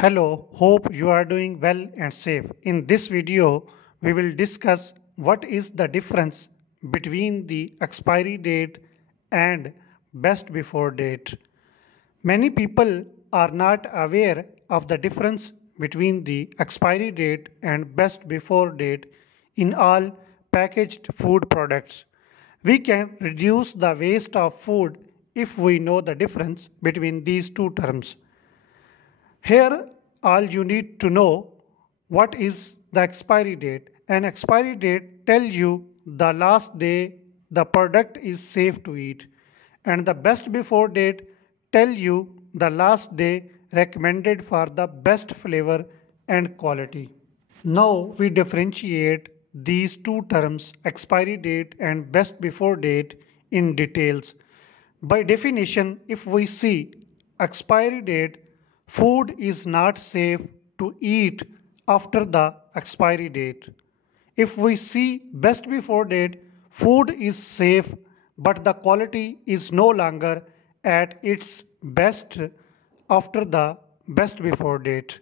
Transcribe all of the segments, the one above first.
Hello, hope you are doing well and safe. In this video, we will discuss what is the difference between the expiry date and best before date. Many people are not aware of the difference between the expiry date and best before date in all packaged food products. We can reduce the waste of food if we know the difference between these two terms. Here, all you need to know what is the expiry date. An expiry date tells you the last day the product is safe to eat, and the best before date tells you the last day recommended for the best flavor and quality. Now we differentiate these two terms, expiry date and best before date, in details. By definition, if we see expiry date, food is not safe to eat after the expiry date. If we see best before date, food is safe but the quality is no longer at its best after the best before date.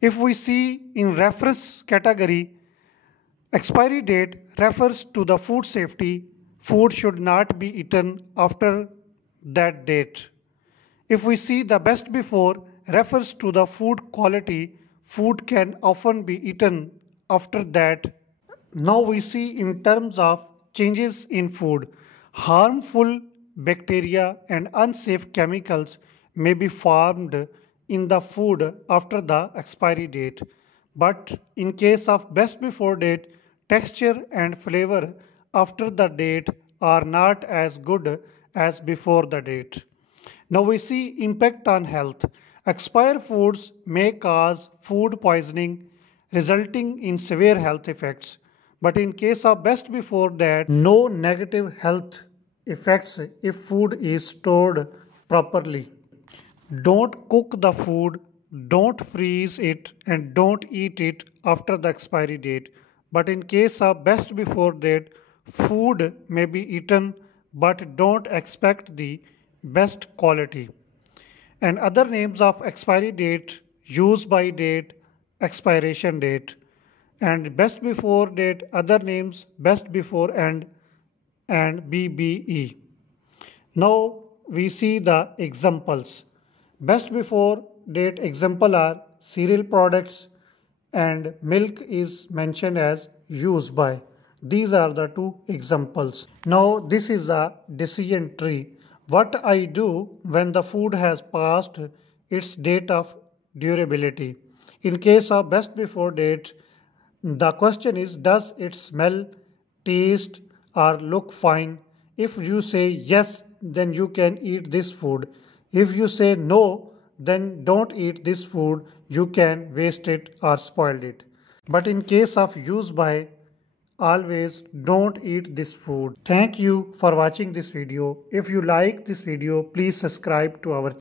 If we see in reference category, expiry date refers to the food safety. Food should not be eaten after that date. If we see the best before, refers to the food quality. Food can often be eaten after that. Now we see in terms of changes in food. Harmful bacteria and unsafe chemicals may be formed in the food after the expiry date. But in case of best before date, texture and flavor after the date are not as good as before the date. Now we see impact on health. Expired foods may cause food poisoning, resulting in severe health effects. But in case of best before that, no negative health effects if food is stored properly. Don't cook the food, don't freeze it, and don't eat it after the expiry date. But in case of best before date, food may be eaten, but don't expect the best quality. And other names of expiry date, use by date, expiration date, and best before date, other names best before and BBE. Now we see the examples. Best before date example are cereal products, and milk is mentioned as use by. These are the two examples. Now this is a decision tree. What I do when the food has passed its date of durability. In case of best before date, the question is, does it smell, taste, or look fine? If you say yes, then you can eat this food. If you say no, then don't eat this food. You can waste it or spoil it. But in case of use by, always don't eat this food. Thank you for watching this video. If you like this video, please subscribe to our channel.